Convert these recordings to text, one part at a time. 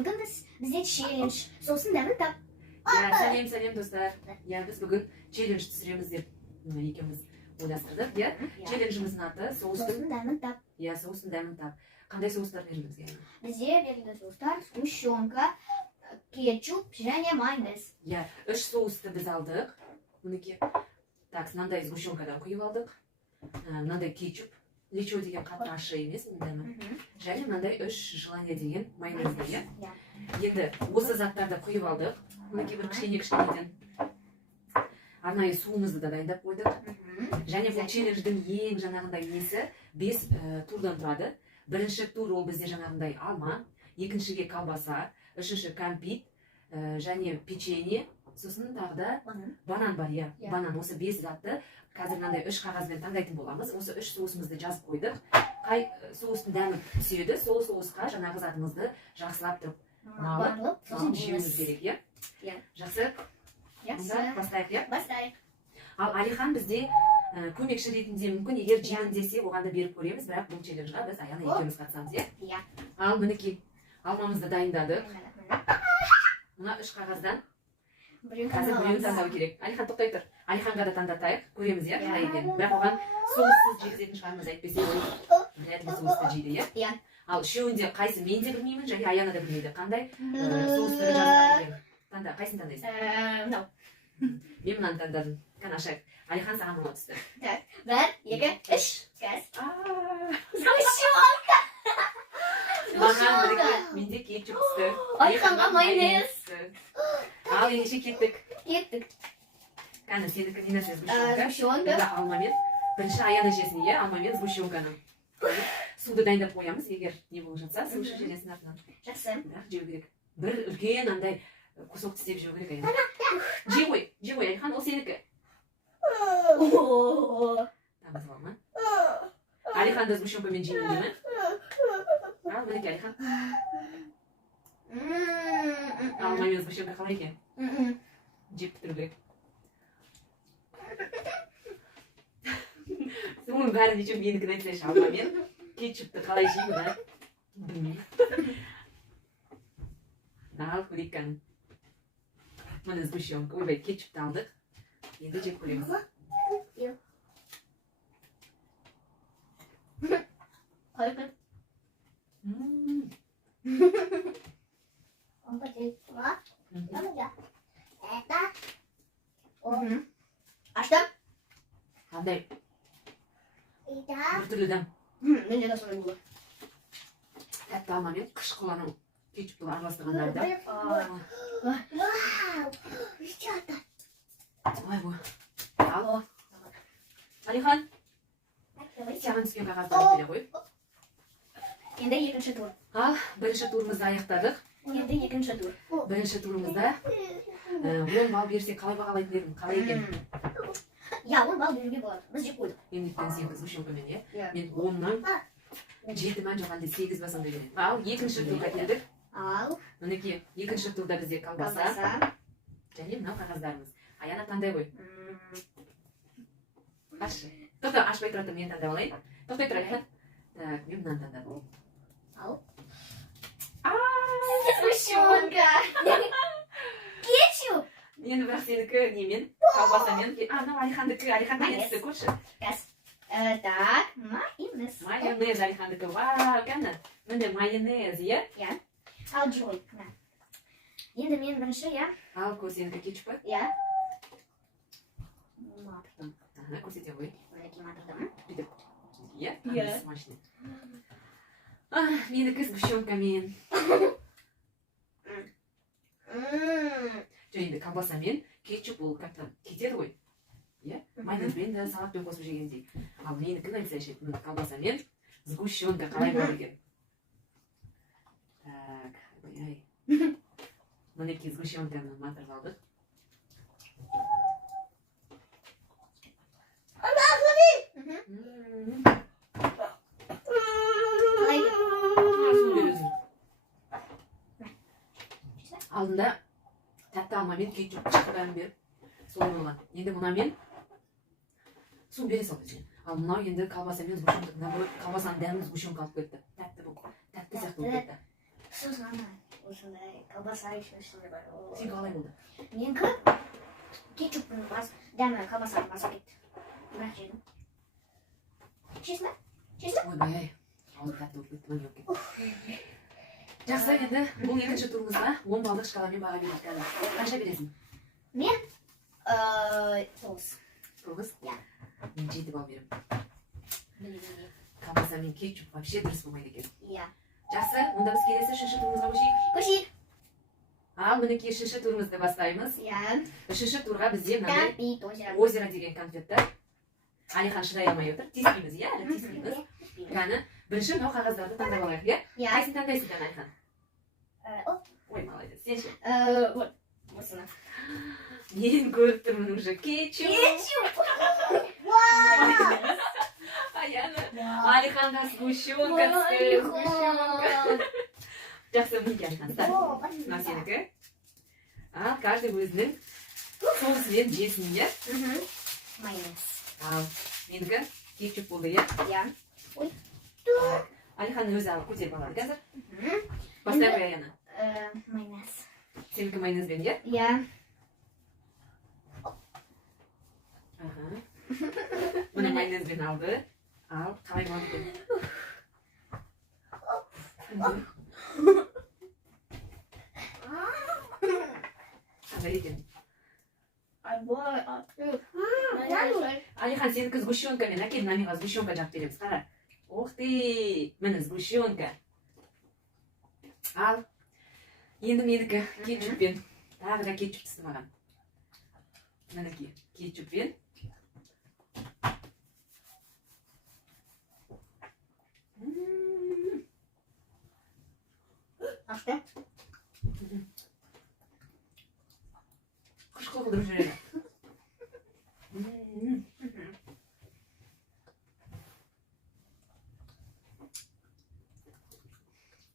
бүгін бізде челлендж. Сосын дәмін тап. Сәлем достар. Біз бүгін челлендж түсіреміз деп екеуміз ойластырдық. Челленджіміздің аты Сосын дәмін тап. соустың дәмін тап. Қандай соустар берілді бізге? Бізде берілді соустар, сгущенка, кетчуп және майонез. 3 соусты біз алдық. Мінекей. Так, мынандай сгущенкадан құйып алдық. Мынандай кетчуп. Лечо деген қатты ащы емес, және мынандай 3 желание деген майонез деген. Енді осы заттарды құйып алдық. Мінекей бір кішкенеден. Арнайы суымызды да дайындап қойдық. Және бұл челлендждің ең жаңағындай несі 5 турдан тұрады. Бірінші тур ол бізде жаңағындай алма, екіншіге колбаса, үшінші кәмпит, және печенье, сосын тағы да банан бар, банан. Осы 5 затты қазір мынандай 3 қағазбен таңдайтын боламыз. Осы 3 соусымызды жазып қойдық. Қай соустың дәмі түседі, сол соусқа жаңағы затымызды жақсылап тұрып малып, сосын жеуіміз керек, Жақсы. Бастайық, Бастайық. Ал Алихан бізде көмекші ретінде мүмкін егер жеңін десе, оған да беріп көреміз, бірақ бұл челленджға біз Аяна екеуміз қатысамыз, Ал мінекей алмамызды дайындадық. Мына 3 қағаздан қазір біреуін таңдау керек. Алихан тоқтай тұр. Алиханға да таңдатайық, көреміз, қалай екен. Бірақ оған соуссыз жегізетін шығармыз, әйтпесе ол біләтін соусты жейді, Ал үшеуінде қайсы мен де білмеймін, және Аяна да білмейді. Қандай соустары жазылған екен? Таңда, қайсын таңдайсың? Мынау. Мен мынаны таңдадым. Кәне ашайық. Алихан саған мынау түсті. 1, 2, 3. Газ. Маған бірге менде кетчуп түсті. Алиханға майонез. Ал ендеше кеттік. Кәне сенікі не нәрсе сгущенка? Сгущенка. Алмамен. Бірінші Аяна жесін, алмамен сгущенканы. Суды дайындап қоямыз, егер не болып жатса, су ішіп жөнесін артынан. Жақсы. Бірақ жеу керек. Бір үлкен андай кусок тістеп жеу керек, Аяна. Жей ғой, Алихан, ол сенікі. Тамыз балма. Алихан да сгущенкамен жеймін деймі? Ал, мінеке, Алихан. Алмамен сгущенка қалай екен? Жеп бітіру керек. Соның бәрі нечем менікін айтсайшы, алмамен кетчупты қалай жеймін, Білмеймін. Ал, көрейік кәні. Мына сгущенка, ойбай, кетчупты алдық. Енді жеп көреміз. Қайқын. Аштым. Қандай? Бір түрлі дәм. Менде де солай болды. Тәтті алмамен қышқыланың кетчупты араластырғандары да. Ой. Ал. Алихан, саған түскен қағазды алып бере қой. Енді екінші тур. Ал, бірінші турымызды аяқтадық. Енді екінші тур. Бірінші турымызда 10 балл берсе қалай бағалайтын едім, қалай екен? 10 балл беруге болады. Біз жеп қойдық. Ендіктен сен сгущенкамен, Мен 10-нан 7 мән жоқ, әлде 8 ба сондай беремін. Ал, екінші турға келдік. Ал. Мінекей, екінші турда бізде колбаса. Және мынау қағаздарымыз. Аяна таңдай ғой. Ашы. Тоқта, ашпай тұрады, мен таңдап алайын. Тоқтай тұр, Алихан. Так, мен мынаны таңдадым. Ал. Сгущенка. Кетчуп. Енді бірақ сенікі немен, колбасамен. Мынау Алихандікі, Алихандікі түсті, көрші. Так, майонез. Майонез Алихандікі. Вау, кәні. Мінде майонез, Ал, жой. Енді мен бірінші, Ал, көрсенікі кетчуп па? Матырдым. Көрсете ғой. Матырдым. Бүйтіп. Смачный. Менікі сгущенкамен. Енді колбасамен кетчуп ол как-то кетеді ғой. Майонезбен де салатпен қосып жегендей. Ал менікін айтсайшы, колбасамен сгущенка қалай бар екен? Так, ой. Мінекей сгущенканы матырып алдық. Алдында тәтті алмамен кетчуп бәрін беріп, солай болған. Енді мұнамен су бере сал бізге. Ал мынау енді колбасамен сгущенка, колбасаның дәмін сгущенка алып кетті. Тәтті бұл. Тәтті сияқты болып кетті. Сосын осындай колбаса еще ешнәрсе бар. Сен қалай болды? Менікі кетчуптың дәмі колбасаға басып кетті. Бірақ жедім. Честно? Ойбай, ауыз тәтті болып кетті, міне өткен. Жақсы, енді бұл екінші турымызға 10 балдық шкаламен баға берейік қазір. Қанша бересің? Мен 9. 9? Иә. Мен 7 балл беремін. Колбаса мен кетчуп вообще дұрыс болмайды екен. Иә. Жақсы, онда біз келесі үшінші турымызға көшейік. Көшейік. Ал, мінекей үшінші турымызды бастаймыз. Иә. Үшінші турға бізде мынандай Кәмпит, озеро. озеро деген конфетті. Алихан шыдай алмай отыр. Тиіспейміз, иә? Әлі тиіспейміз. Яғни, бірінші мынау қағаздарды таңдап алайық, иә? Иә. Қайсын таңдайсың, Алихан? Ой, молодец. Сен ше? Вот. Осыны. Мен көріп тұрмын уже кетчуп. Аяна. Алиханға сгущенка түсті. Жақсы, мінеке Алихан, стар. Мынау сенікі. Ал, каждый өзінің соусымен жесін, иә? Майонез. Ал, менікі кетчуп болды, иә? Иә. Алиханның өзі алып көтеріп алады қазір. Бастай қой, Аяна. Майонез. Сенікі майонезбен, иә? Иә. Мұны майонезбен алды. Ал, қалай болады екен? Қандай екен? Алихан, сенікі сгущенкамен, әкел, мамиға сгущенка жақ береміз, қара. Ух ты, міне сгущенка. Ал, енді менікі кетчуппен. Тағы да кетчуп түсті маған. Мінекі кетчуппен. Ашты? Қышқыл қылдырып жүреді.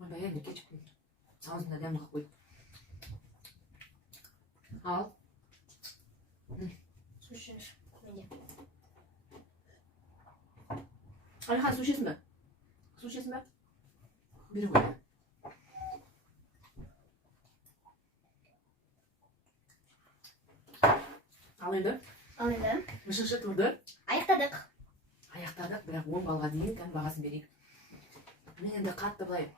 Ойбай, енді кетчуптың аузында дәм қылып қойды. Ал. Су ішіңіз. Менде. Алихан, су ішесің бе? Су ішесің бе? Бері қой. Ал енді, үшінші турды Аяқтадық. аяқтадық, бірақ 10 балға дейін кән бағасын берейік. Мен енді қатты былай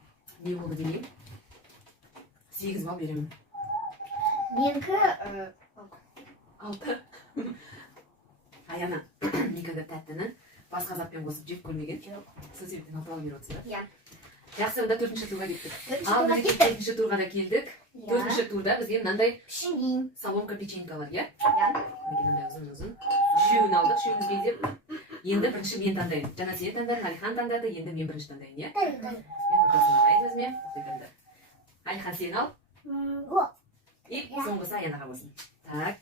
не болды демеймін. 8 бал беремін. Менікі 6. Аяна, никогда тәттіні басқа затпен қосып жеп көрмеген. Сол себептен 6 бал беріп отырсыздар. Иә. Жақсы, онда 4-ші турға кеттік. Төртінші Ал, турға мінекей кеттік. 4-ші турға да келдік. 4-ші турда бізге мынандай Пішінген. соломка печенькалар, иә? Иә. Мынандай ұзын-ұзын. Үшеуін алдық, үшеуімізге де. Енді бірінші мен таңдаймын. Жаңа сен таңдадың, Алихан таңдады, енді мен бірінші таңдаймын, иә? Мен ортасын алайын өзіме. Алихан сен ал. И соңғысы Аянаға болсын. Так,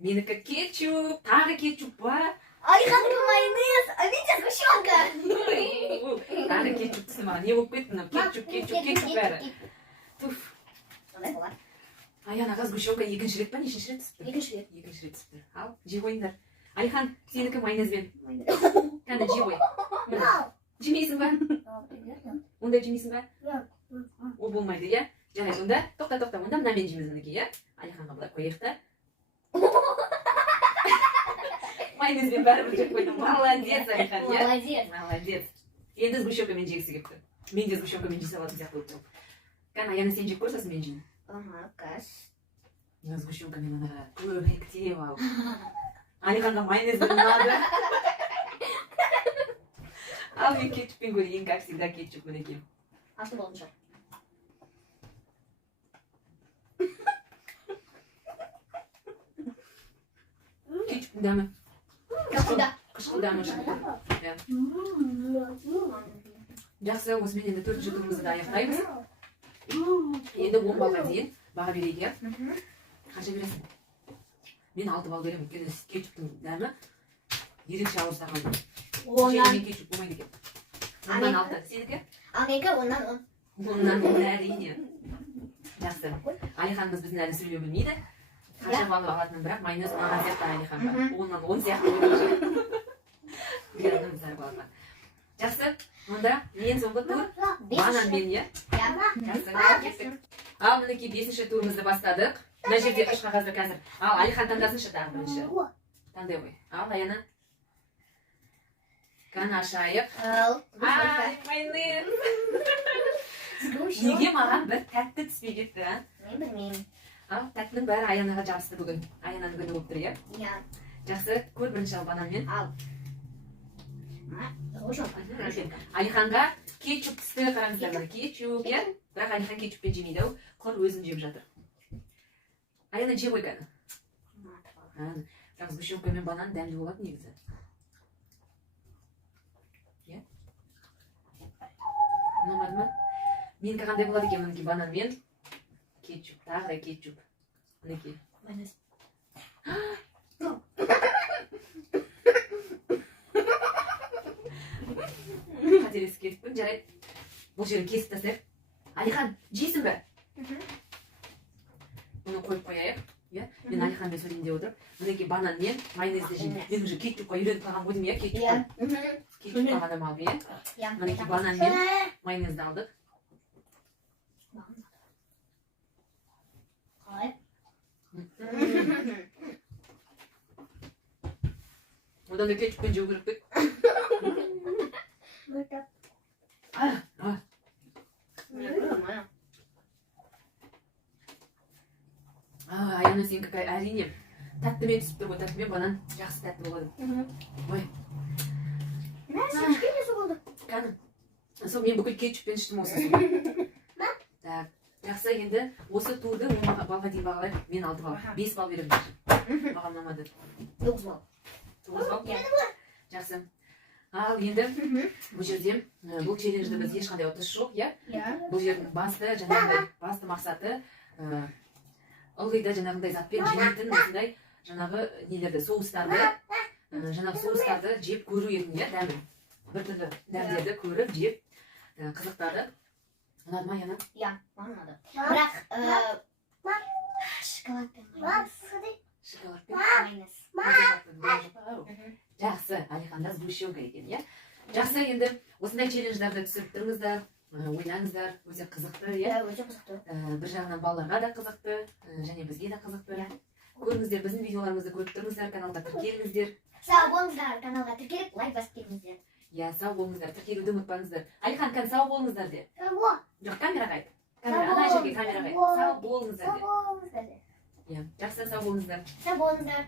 менікі кетчуп, тағы кетчуп бар. Айханның майонез, а Витя сгущенка. Тағы кетчуп түсі маған. Не болып кетті мынау? Кетчуп бәрі. Туф. Сондай болады. Аянаға сгущенка екінші рет па, нешінші рет түсіпті? Екінші рет. Екінші рет түсіпті. Ал, жей қойыңдар. Алихан, сенікі майонезбен. Кәні жей қой. Міне. Жемейсің ба? Онда жемейсің ба? Ол болмайды, иә? Жарайды, онда тоқта, онда мынамен жейміз мінекей, иә? Алиханға былай қойық та. Майонезбен бәрібір жеп қойдым. Молодец, Алихан, иә? Молодец. Енді сгущенкамен жегісі келіпті. Мен де сгущенкамен жей салатын сияқты болып тұрмын. Кәні, Аяна сен жеп көрсің, мен жеймін. Кәс. Сгущенкамен ана көбіректеп алып. Алиханға майонезбен ұнады. Ал мен кетчуппен көрейін, как всегда кетчуп мінекей. Асты болдың шығар. Кетчуптың дәмі. Қышқыл дәмі шықты. Жақсы, осымен енді 4-ші турымызды да аяқтаймыз. Енді 10 балға дейін баға берейік, иә? Қанша бересің? Мен 6 бал беремін, өйткені кетчуптың дәмі ерекше ауызда қалды. Жеңімен кетчуп болмайды екен. 10-нан 6. Сенікі? Ал менікі 10-нан 10. 10-нан 10 әрине. Жақсы. Алиханымыз біздің әлі сөйлеу білмейді. Қанша бал алатынын, бірақ майонез маған сияқты Алиханға. 10-нан 10 сияқты ойлап жүр. Берінің зар балға. Жақсы. Онда мен соңғы тур бананмен, иә? Жақсы. Жақсы. Al miniki 5-chi turimizni boshladik. Mana shu yerga ish qog'ozi hozir. Al Alihan tandasin tag'i birinchi. Tanday qo'y. Al yana. Kan aşağıya. Al. Ay, mayonez. Squishy. Nega mаған bir tatti tushmay ketdi, ha? Men bilmayman. Al, tattining bari Ayanaga jabsdi bugun. Ayananing kuni bo'lib turya. Ya. Yaxshi, ko'r birinchi bananmen. Al. Hoşum. Alihanga ketchup tusti qarangizlar mana ketchup ya. Biroq Alihan ketchup yemaydi, u qo'l o'zini yeb жатыр. Ayana jeb qo'ygan. Ha, biroq sgushonka men banan damli bo'ladi negizі. Ya. Nomadmi? Men qanday bo'ladi ekan meniki banan men ketchup, tag'da ketchup. Meniki. Mayonez. Qatelesi ketib, jarayt. Bu yerini kesib tashlab. Alihan, jeysinmi? Buni qo'yib qo'yaylik. Ya, men Alihanga so'rayman deb o'tirib, meniki banan men mayonezda jeyman. Men уже ketchupga uyrenib qolgan bo'dim ya, ketchup. Ya. Ketchup qolgan oldim ya. Ya. Meniki banan men mayonezda oldik. Ay. Odan da ketchup ben jogurib ket. Burada. Ah, ah. Ayana sen какая әрине. Тәтті мен түсіп тұр ғой, тәтті мен банан жақсы тәтті болады. Ой. Nasıl? Kimin su oldu? Қаным. Сол мен бүкіл кетчуппен іштім осы суды. Так. Жақсы енді осы турды 10 балға дейін бағалайық. Мен 6 бал. 5 бал беремін. Маған ұнамады. 9 bal. 9 бал? Жақсы. Ал енді бұл жерде бұл челленджді біз ешқандай ұтыс жоқ, иә? Ya. Бұл жердің басты мақсаты ылғи да жаңағындай затпен жемейтін осындай жаңағы нелерді, соустарды жеп көру еді, иә, дәмін. Біртүрлі дәмдерді көріп, жеп, қызықтарды. Ұнады ма, Яна? Ya. Anladım. Bırak. Şokolad ve mayonez. Шоколадпен Mayonez. жақсы, Алиханда сгущенка екен, иә? Жақсы, енді осындай челлендждарды түсіріп тұрыңыздар, ойнаңыздар, өте қызықты, иә? Ya. Öyle kızıktı. Бір жағынан балаларға да қызықты, және бізге де қызықты. Көріңіздер, біздің видеоларымызды көріп тұрыңыздар, каналға тіркеліңіздер. Sağ olunuzlar. Kanalga tıklayıp like basıp gelinizdер. Иә, сау болыңыздар, тіркелуді ұмытпаңыздар. Алихан, сау болыңыздар де. Жоқ, камераға айт. Ана жерге камераға айт. Сау болыңыздар де. Sağ olunuzlar. Иә, жақсы сау болыңыздар. Sağ olunuzlar.